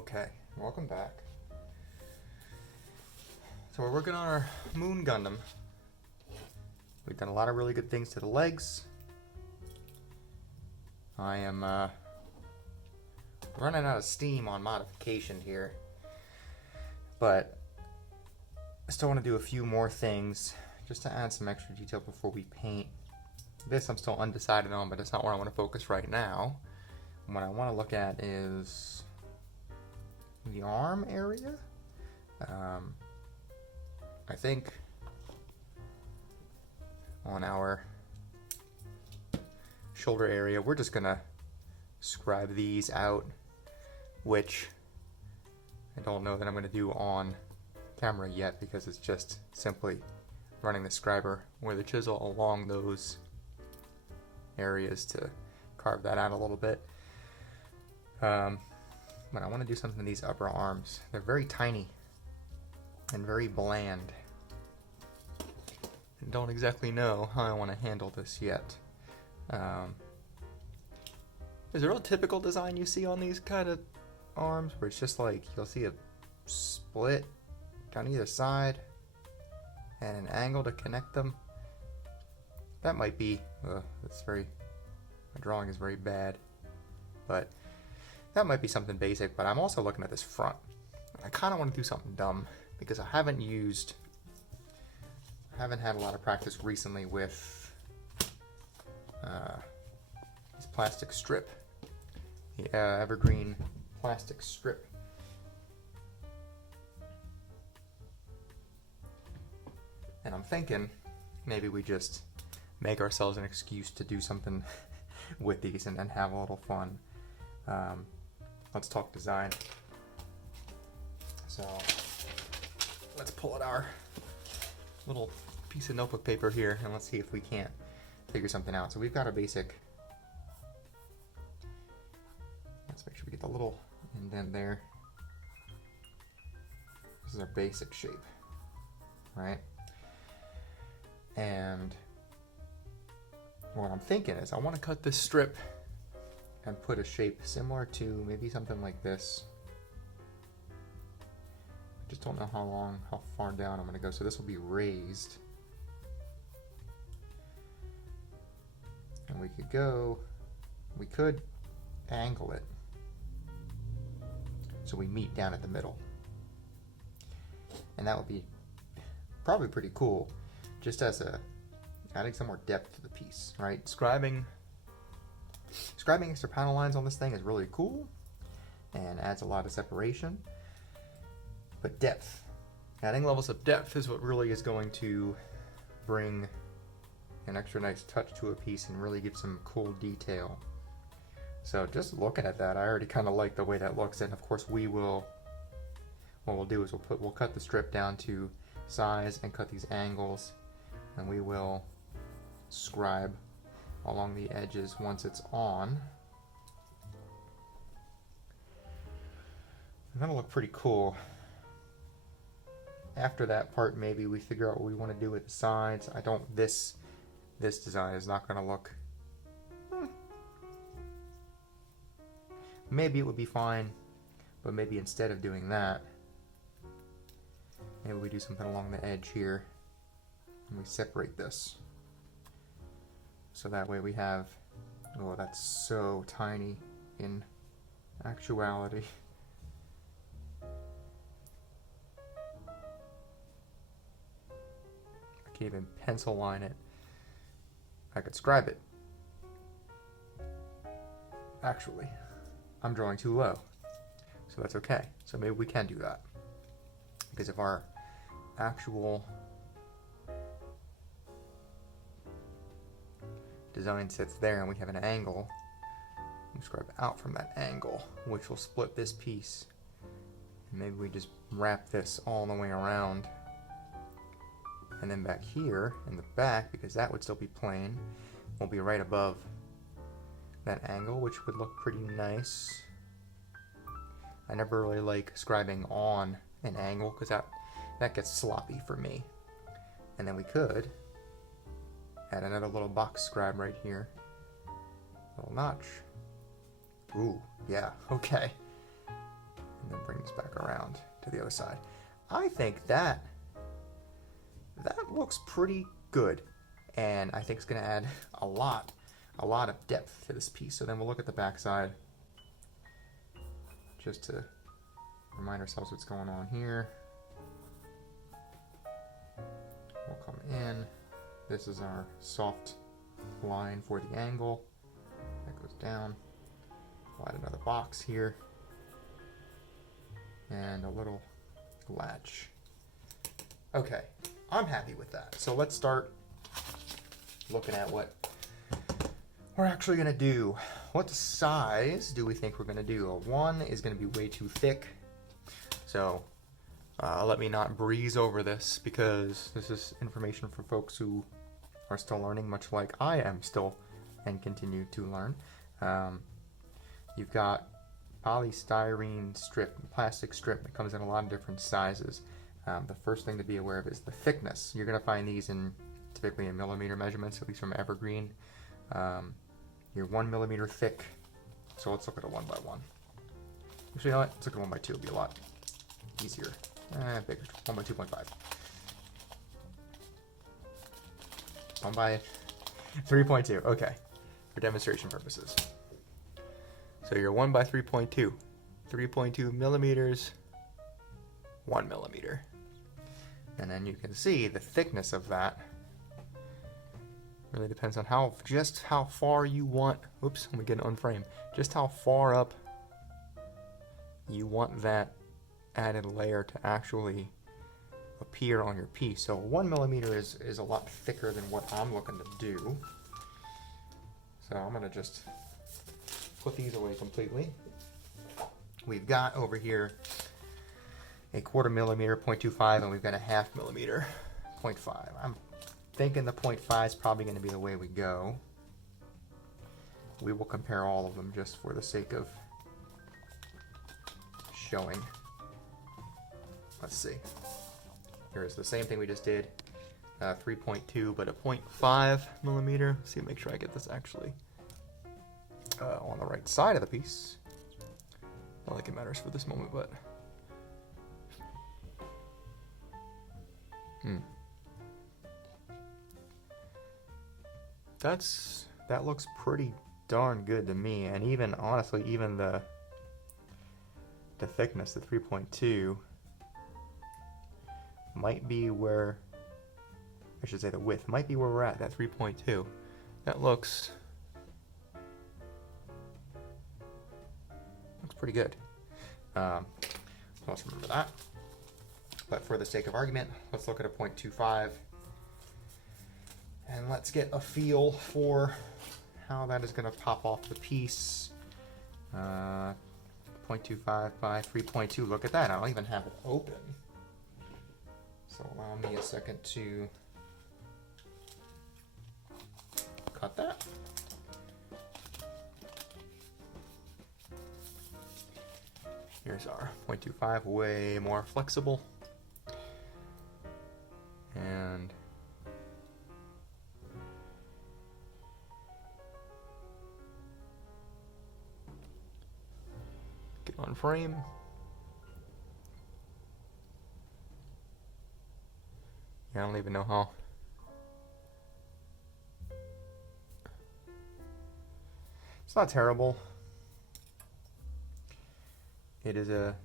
Okay, welcome back. So we're working on our Moon Gundam. We've done a lot of really good things to the legs. I am running out of steam on modification here, but I still want to do a few more things just to add some extra detail before we paint. This I'm still undecided on, but it's not where I want to focus right now. What I want to look at is the arm area. I think on our shoulder area, we're just gonna scribe these out, which I don't know that I'm gonna do on camera yet because it's just simply running the scriber or the chisel along those areas to carve that out a little bit. But I want to do something to these upper arms. They're very tiny and very bland. I don't exactly know how I want to handle this yet. Is there a typical design you see on these kind of arms where it's just like you'll see a split down either side and an angle to connect them? That might be, that's very, my drawing is very bad, but that might be something basic. But I'm also looking at this front. I kind of want to do something dumb because I haven't had a lot of practice recently with this plastic strip, the evergreen plastic strip. And I'm thinking maybe we just make ourselves an excuse to do something with these and then have a little fun. Let's talk design. So let's pull out our little piece of notebook paper here and let's see if we can't figure something out. So we've got our basic, let's make sure we get the little indent there. This is our basic shape, right? And what I'm thinking is I want to cut this strip and put a shape similar to maybe something like this. I just don't know how far down I'm going to go. So this will be raised. And we could angle it so we meet down at the middle. And that would be probably pretty cool, just as adding some more depth to the piece, right? Scribing extra panel lines on this thing is really cool and adds a lot of separation. But depth, adding levels of depth is what really is going to bring an extra nice touch to a piece and really give some cool detail. So just looking at that, I already kind of like the way that looks. And of course what we'll do is we'll cut the strip down to size and cut these angles, and we will scribe along the edges once it's on. And that'll look pretty cool. After that part, maybe we figure out what we want to do with the sides. This design is not going to look, maybe it would be fine, but maybe instead of doing that, maybe we do something along the edge here and we separate this. So that way we have, oh, that's so tiny in actuality. I can't even pencil line it. I could scribe it. Actually, I'm drawing too low, so that's okay. So maybe we can do that. Because if our actual design sits there and we have an angle, we scribe out from that angle, which will split this piece. And maybe we just wrap this all the way around. And then back here in the back, because that would still be plain, will be right above that angle, which would look pretty nice. I never really like scribing on an angle because that gets sloppy for me. And then we could add another little box scribe right here. Little notch. Ooh, yeah, okay. And then bring this back around to the other side. I think that looks pretty good. And I think it's going to add a lot of depth to this piece. So then we'll look at the back side just to remind ourselves what's going on here. We'll come in. This is our soft line for the angle. That goes down. We'll add another box here. And a little latch. Okay, I'm happy with that. So let's start looking at what we're actually gonna do. What size do we think we're gonna do? A 1 is gonna be way too thick. So let me not breeze over this, because this is information for folks who are still learning, much like I am still and continue to learn. You've got polystyrene strip, plastic strip that comes in a lot of different sizes. The first thing to be aware of is the thickness. You're gonna find these typically in millimeter measurements, at least from Evergreen. You're 1 millimeter thick. So let's look at a 1 by 1. Actually, you know what? Let's look at 1 by 2. It'll be a lot easier. Bigger. 1 by 2.5. 1 by 3.2. Okay. For demonstration purposes. So you're 1 by 3.2. 3.2 millimeters. 1 millimeter. And then you can see the thickness of that really depends on just how far you want. Oops, let me get it on frame. Just how far up you want that added layer to actually appear on your piece. So 1 millimeter is a lot thicker than what I'm looking to do. So I'm gonna just put these away completely. We've got over here a 1/4 millimeter 0.25, and we've got a 1/2 millimeter 0.5. I'm thinking the 0.5 is probably going to be the way we go. We will compare all of them just for the sake of showing. Let's see. Here's the same thing we just did. 3.2, but a 0.5 millimeter. Let's see, make sure I get this actually on the right side of the piece. Not like it matters for this moment, but that looks pretty darn good to me. And even honestly, even the thickness, the 3.2 might be where, I should say the width might be where we're at, that 3.2. That looks pretty good. Let's remember that. But for the sake of argument, let's look at a 0.25 and let's get a feel for how that is going to pop off the piece. 0.25 by 3.2. Look at that. I don't even have it open. So allow me a second to cut that. Here's our 0.25, way more flexible. And get on frame. Yeah, I don't even know how. It's not terrible. It is a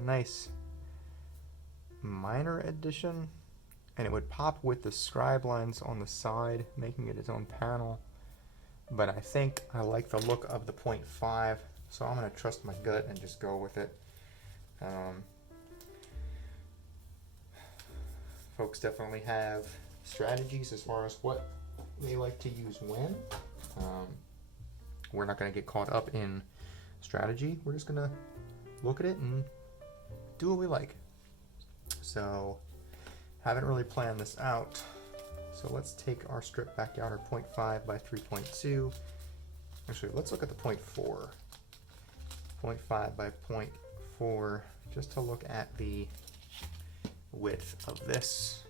nice minor addition, and it would pop with the scribe lines on the side, making it its own panel. But I think I like the look of the 0.5, so I'm going to trust my gut and just go with it. Folks definitely have strategies as far as what they like to use when. We're not going to get caught up in strategy. We're just going to look at it and do what we like. So, haven't really planned this out. So let's take our strip back down, our 0.5 by 3.2. Actually, let's look at the 0.4. 0.5 by 0.4, just to look at the width of this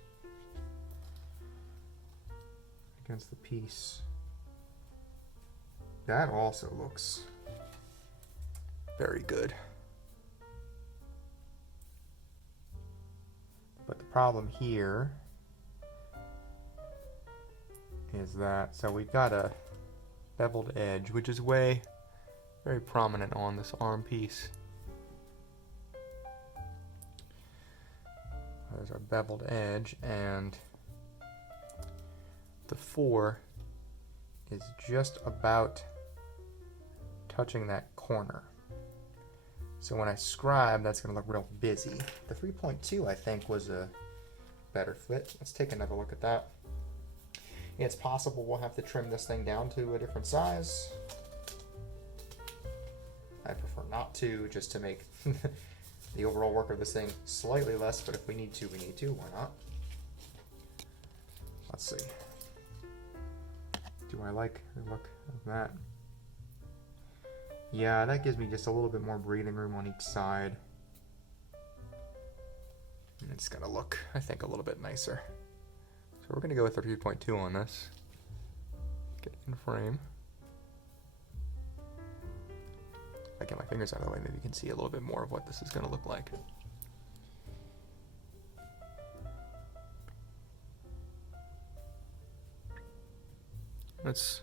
against the piece. That also looks very good. problem here is that, so we've got a beveled edge, which is very prominent on this arm piece. There's our beveled edge, and the 4 is just about touching that corner. So when I scribe, that's going to look real busy. The 3.2, I think, was a better fit. Let's take another look at that. It's possible we'll have to trim this thing down to a different size. I prefer not to, just to make the overall work of this thing slightly less, but if we need to, we need to. Why not? Let's see. Do I like the look of that? Yeah, that gives me just a little bit more breathing room on each side. And it's gonna look, I think, a little bit nicer. So we're gonna go with a 3.2 on this. Get in frame. If I get my fingers out of the way, maybe you can see a little bit more of what this is gonna look like. It's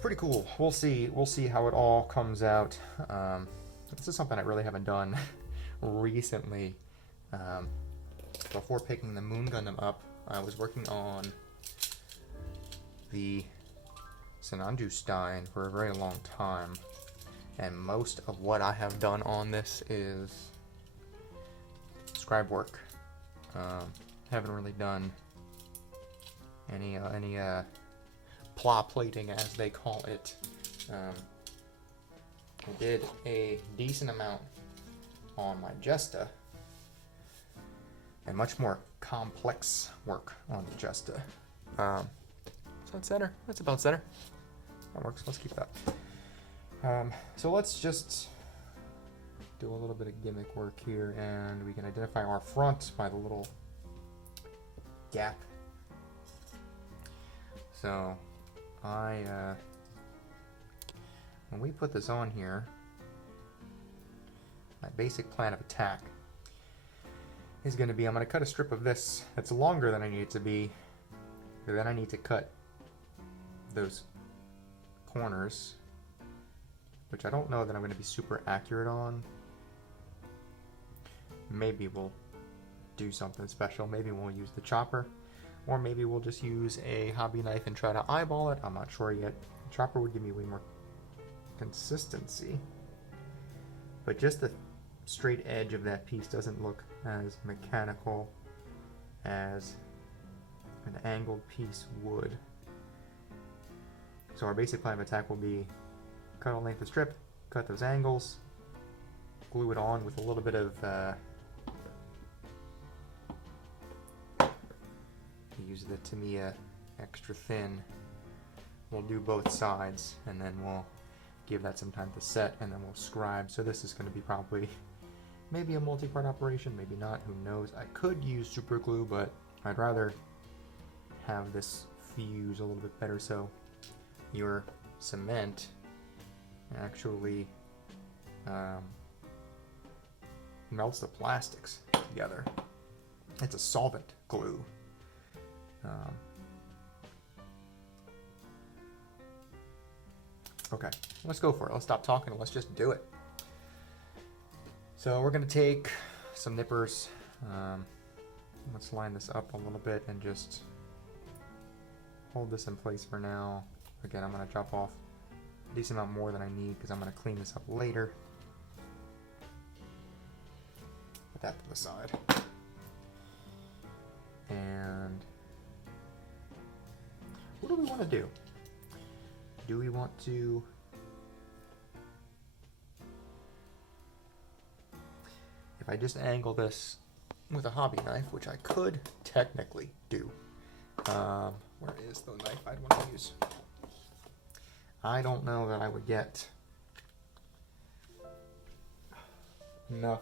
pretty cool. We'll see how it all comes out. This is something I really haven't done recently. Before picking the Moon Gundam up, I was working on the Senanju Stein for a very long time, and most of what I have done on this is scribe work. Haven't really done any pla-plating, as they call it. I did a decent amount on my Jesta, and much more complex work on the Jesta. So that's center. That's about center. That works. Let's keep that. So let's just do a little bit of gimmick work here, and we can identify our front by the little gap. So when we put this on here, my basic plan of attack is going to be, I'm going to cut a strip of this that's longer than I need it to be, and then I need to cut those corners, which I don't know that I'm going to be super accurate on. Maybe we'll do something special. Maybe we'll use the chopper, or maybe we'll just use a hobby knife and try to eyeball it. I'm not sure yet. The chopper would give me way more consistency, but just the straight edge of that piece doesn't look as mechanical as an angled piece would. So our basic plan of attack will be cut a length of strip, cut those angles, glue it on with a little bit of use the Tamiya extra thin. We'll do both sides, and then we'll give that some time to set, and then we'll scribe. So this is going to be probably maybe a multi-part operation, maybe not, who knows. I could use super glue, but I'd rather have this fuse a little bit better so your cement actually melts the plastics together. It's a solvent glue. Okay, let's go for it. Let's stop talking and let's just do it. So we're going to take some nippers. Let's line this up a little bit and just hold this in place for now. Again, I'm going to drop off a decent amount more than I need because I'm going to clean this up later. Put that to the side. And what do we want to do? Do we want to... If I just angle this with a hobby knife, which I could technically do. Where is the knife I'd want to use? I don't know that I would get enough.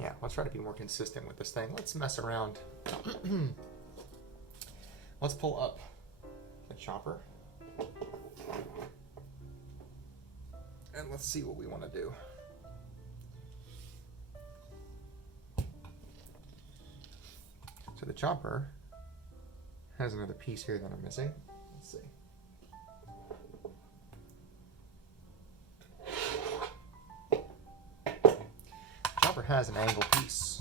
Yeah, let's try to be more consistent with this thing. Let's mess around. Let's pull up the chopper. And let's see what we want to do. So the chopper has another piece here that I'm missing. Let's see. Chopper has an angle piece,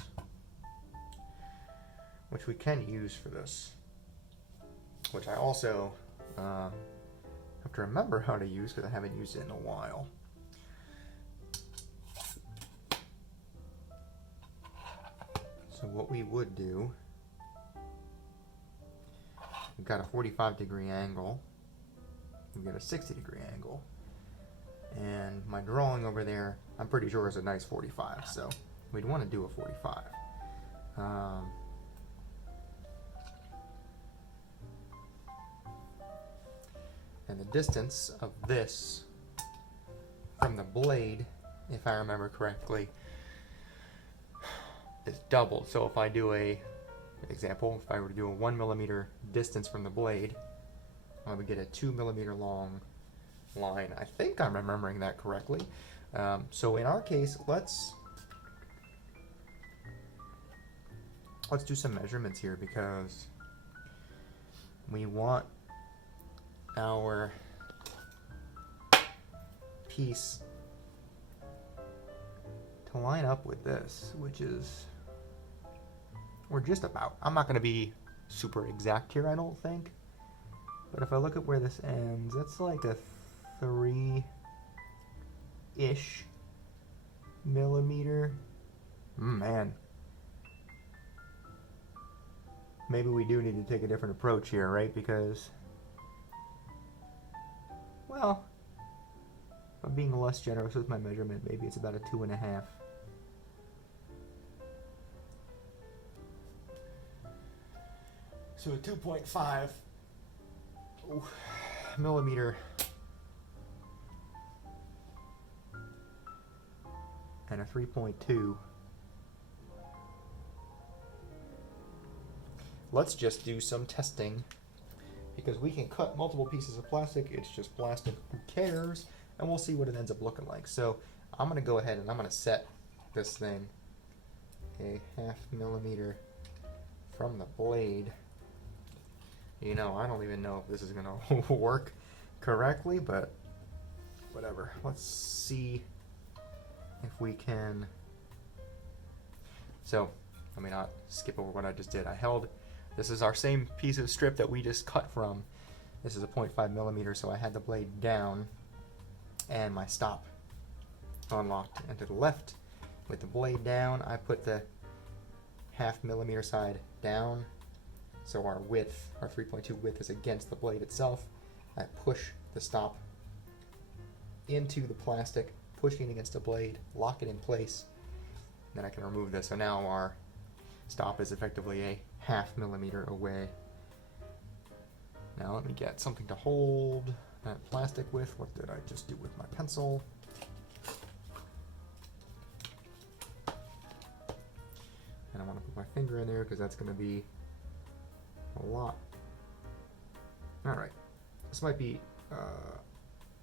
which we can use for this, which I also have to remember how to use because I haven't used it in a while. So what we would do, we've got a 45-degree angle, we've got a 60-degree angle, and my drawing over there, I'm pretty sure is a nice 45, so we'd want to do a 45. And the distance of this from the blade, if I remember correctly, is doubled. So if I do an example, if I were to do a 1 millimeter distance from the blade, I would get a 2 millimeter long line. I think I'm remembering that correctly. So in our case, let's do some measurements here because we want our piece to line up with this, which is, we're just about, I'm not going to be super exact here, I don't think, but if I look at where this ends, that's like a 3-ish millimeter. Man, maybe we do need to take a different approach here, right? Because, well, if I'm being less generous with my measurement, maybe it's about a 2.5. So a 2.5 millimeter and a 3.2. Let's just do some testing because we can cut multiple pieces of plastic. It's just plastic, who cares? And we'll see what it ends up looking like. So I'm going to go ahead and I'm going to set this thing a 0.5 millimeter from the blade. You know, I don't even know if this is going to work correctly, but whatever. Let's see if we can. So let me not skip over what I just did. I held, this is our same piece of strip that we just cut from. This is a 0.5 millimeter, so I had the blade down and my stop unlocked. And to the left with the blade down, I put the 0.5 millimeter side down. So our width, our 3.2 width is against the blade itself. I push the stop into the plastic, pushing against the blade, lock it in place, then I can remove this. So now our stop is effectively a 0.5 millimeter away. Now let me get something to hold that plastic with. What did I just do with my pencil? And I want to put my finger in there because that's going to be a lot. All right, this might be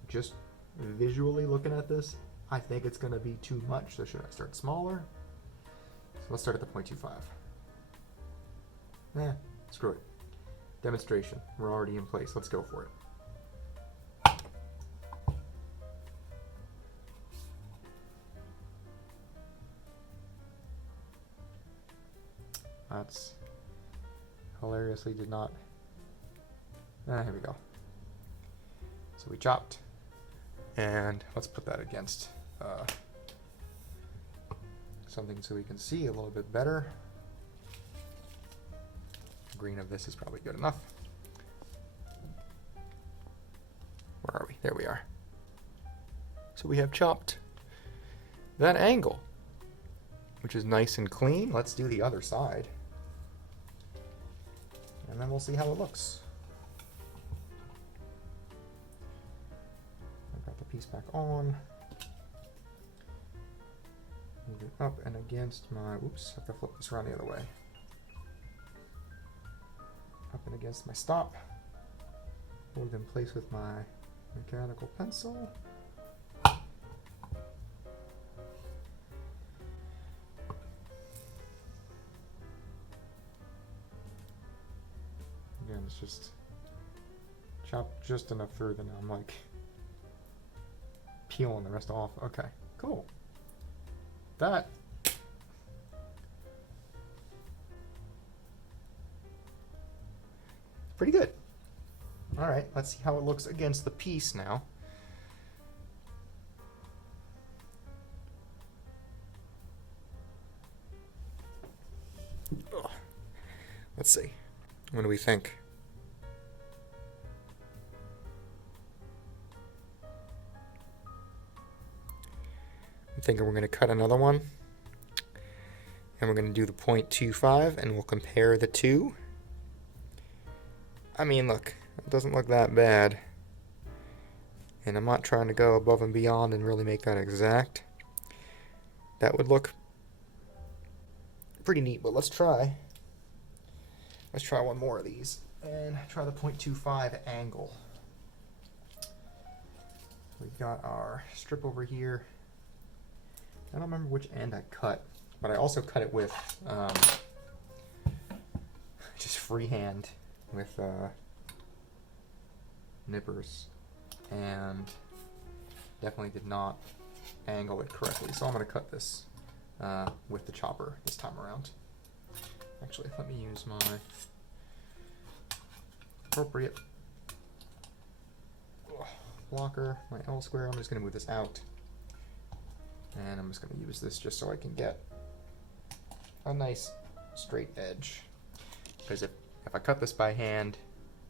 just visually looking at this, I think it's going to be too much. So should I start smaller? So let's start at the 0.25. Screw it. Demonstration. We're already in place. Let's go for it. That's hilariously did not. Here we go. So we chopped, and let's put that against something so we can see a little bit better. Green of this is probably good enough. Where are we? There we are. So we have chopped that angle, which is nice and clean. Let's do the other side, and then we'll see how it looks. I got the piece back on. Move it up and against my, oops, I have to flip this around the other way. Up and against my stop. Hold it in place with my mechanical pencil. It's just chopped just enough through that I'm like peeling the rest off. Okay, cool. That pretty good. All right, let's see how it looks against the piece now. Ugh. Let's see. What do we think? I'm thinking we're going to cut another one. And we're going to do the 0.25 and we'll compare the two. I mean, look, it doesn't look that bad. And I'm not trying to go above and beyond and really make that exact. That would look pretty neat, but let's try. Let's try one more of these and try the 0.25 angle. We've got our strip over here. I don't remember which end I cut, but I also cut it with just freehand with nippers, and definitely did not angle it correctly. So I'm going to cut this with the chopper this time around. Actually, let me use my appropriate blocker, my L square. I'm just going to move this out. And I'm just going to use this just so I can get a nice straight edge. Because if I cut this by hand,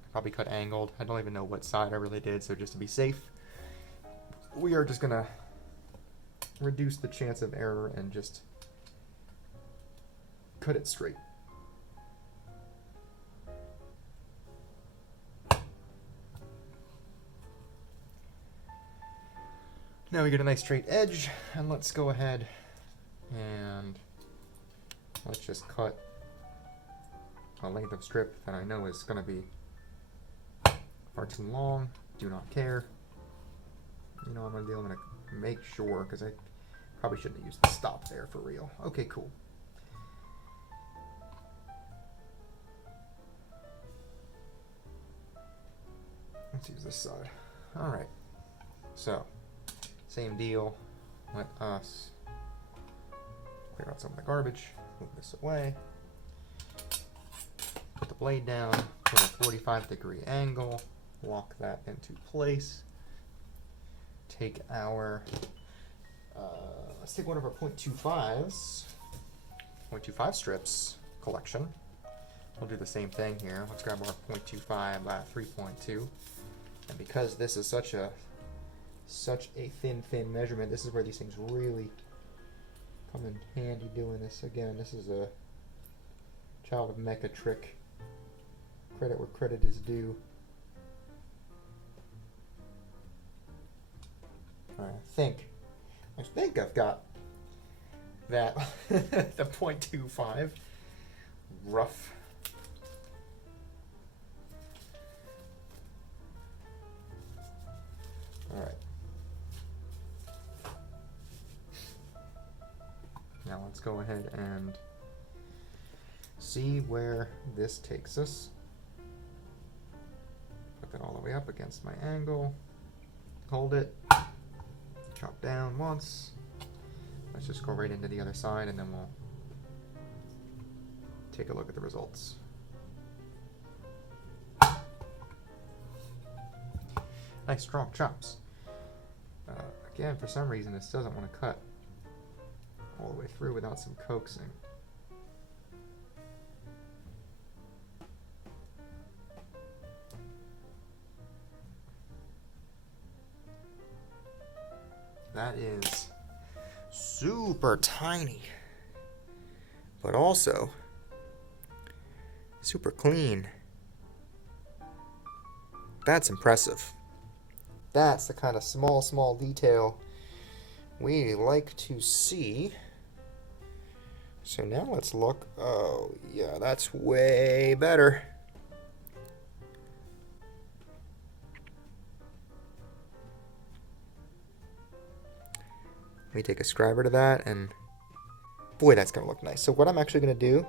I probably cut angled. I don't even know what side I really did, so just to be safe, we are just going to reduce the chance of error and just cut it straight. Now we get a nice straight edge, and let's go ahead and let's just cut a length of strip that I know is going to be far too long. Do not care. You know what I'm going to do? I'm going to make sure, because I probably shouldn't have used the stop there for real. Okay, cool. Let's use this side. All right. So, same deal. Let us clear out some of the garbage. Move this away. Put the blade down. Put a 45-degree angle. Lock that into place. Take our, let's take one of our 0.25s, 0.25 strips collection. We'll do the same thing here. Let's grab our 0.25 at 3.2. And because this is such a thin measurement, this is where these things really come in handy doing this. Again, this is a child of mecha trick. Credit where credit is due. Alright, I think I've got that the 0.25 rough. Alright. Now let's go ahead and see where this takes us. Put that all the way up against my angle. Hold it. Chop down once. Let's just go right into the other side and then we'll take a look at the results. Nice strong chops. Again, for some reason this doesn't want to cut all the way through without some coaxing. That is super tiny, but also super clean. That's impressive. That's the kind of small detail we like to see. So now let's look. Oh yeah, that's way better. Let me take a scriber to that, and boy, that's gonna look nice. So what I'm actually gonna do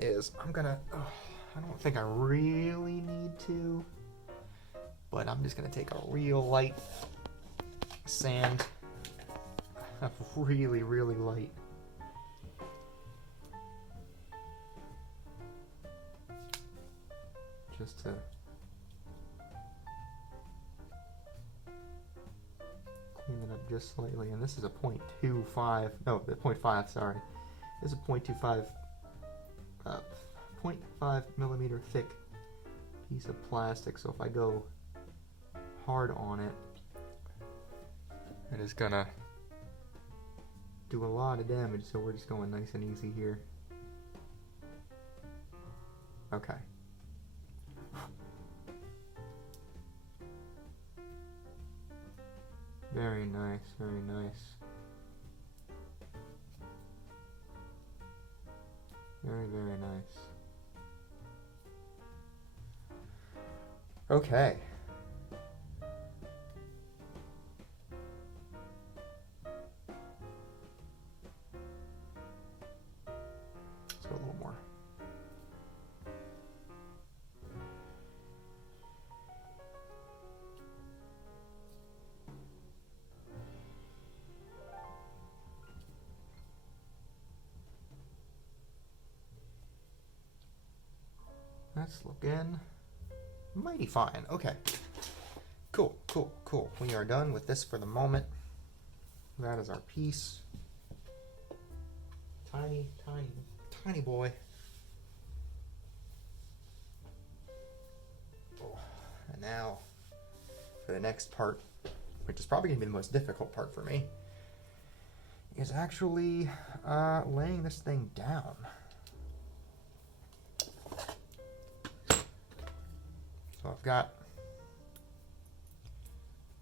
is I'm gonna I don't think I really need to, but I'm just gonna take a real light sand, really, really light. Just to clean it up just slightly. And this is a 0.25, no, 0.5, sorry. This is a 0.25, 0.5 millimeter thick piece of plastic. So if I go hard on it, it is gonna do a lot of damage. So we're just going nice and easy here. Okay. Very nice, very nice. Very, very nice. Okay. Let's go a little more. That's looking mighty fine. Okay. Cool, cool, cool. We are done with this for the moment. That is our piece. Tiny, tiny, tiny boy. Oh, and now for the next part, which is probably going to be the most difficult part for me, is actually laying this thing down. So I've got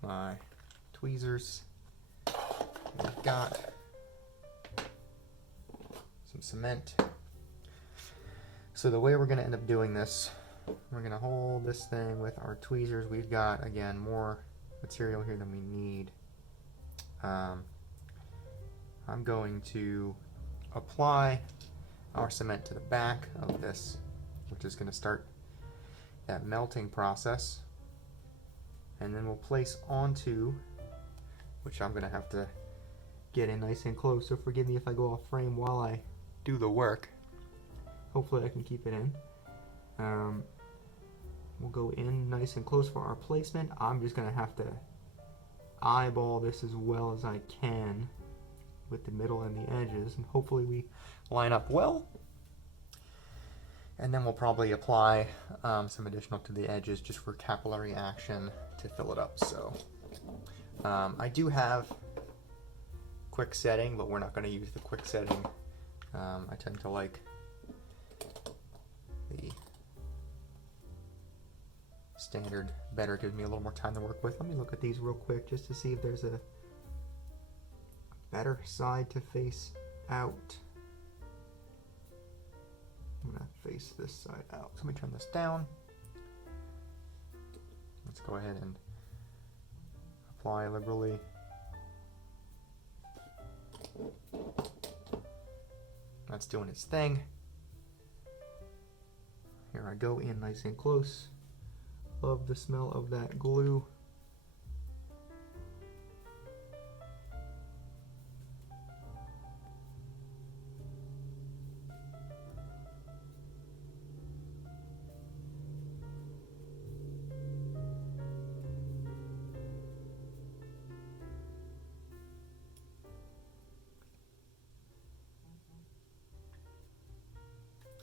my tweezers, I've got some cement. So the way we're going to end up doing this, we're going to hold this thing with our tweezers. We've got, again, more material here than we need. I'm going to apply our cement to the back of this, which is going to start that melting process, and then we'll place onto, which I'm gonna have to get in nice and close, so forgive me if I go off frame while I do the work. Hopefully I can keep it in. We'll go in nice and close for our placement. I'm just gonna have to eyeball this as well as I can with the middle and the edges, and hopefully we line up well. And then we'll probably apply some additional to the edges just for capillary action to fill it up. So I do have quick setting, but we're not going to use the quick setting. I tend to like the standard better, gives me a little more time to work with. Let me look at these real quick just to see if there's a better side to face out. I'm going to face this side out. So let me turn this down. Let's go ahead and apply liberally. That's doing its thing. Here I go in nice and close. Love the smell of that glue.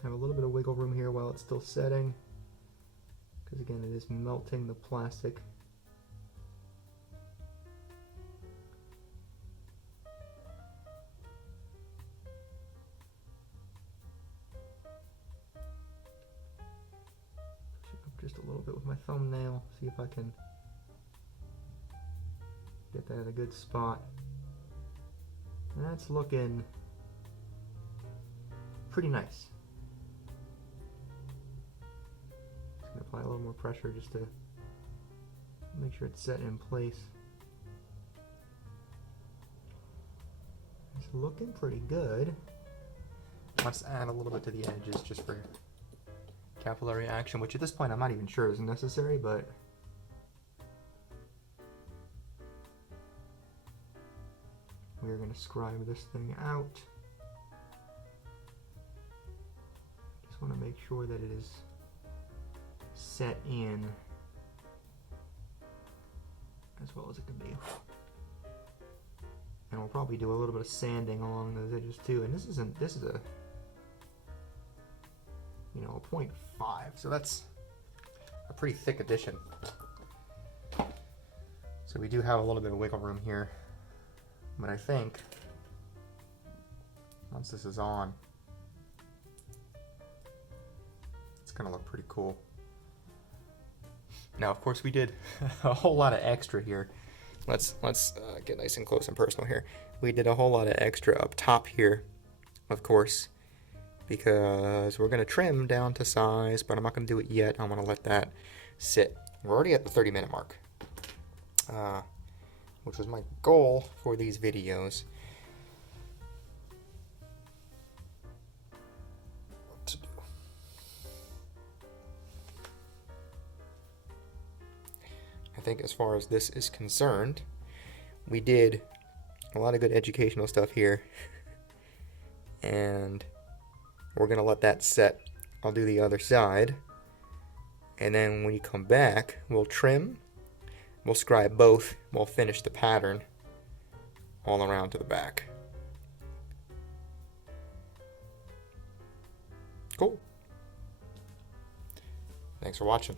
Have a little bit of wiggle room here while it's still setting, because again it is melting the plastic. Push it up just a little bit with my thumbnail, see if I can get that at a good spot. And that's looking pretty nice. Apply a little more pressure just to make sure it's set in place. It's looking pretty good. Let's add a little bit to the edges just for capillary action, which at this point I'm not even sure is necessary, but we're going to scribe this thing out. Just want to make sure that it is set in as well as it can be. And we'll probably do a little bit of sanding along those edges too. And this is a, you know, a 0.5, so that's a pretty thick addition. So we do have a little bit of wiggle room here, but I think once this is on, it's gonna look pretty cool. Now, of course, we did a whole lot of extra here. Let's get nice and close and personal here. We did a whole lot of extra up top here, of course, because we're going to trim down to size, but I'm not going to do it yet. I want to let that sit. We're already at the 30-minute mark, which was my goal for these videos. What to do? I think as far as this is concerned, we did a lot of good educational stuff here, and we're gonna let that set. I'll do the other side, and then when you come back, we'll trim, we'll scribe both, we'll finish the pattern all around to the back. Cool. Thanks for watching.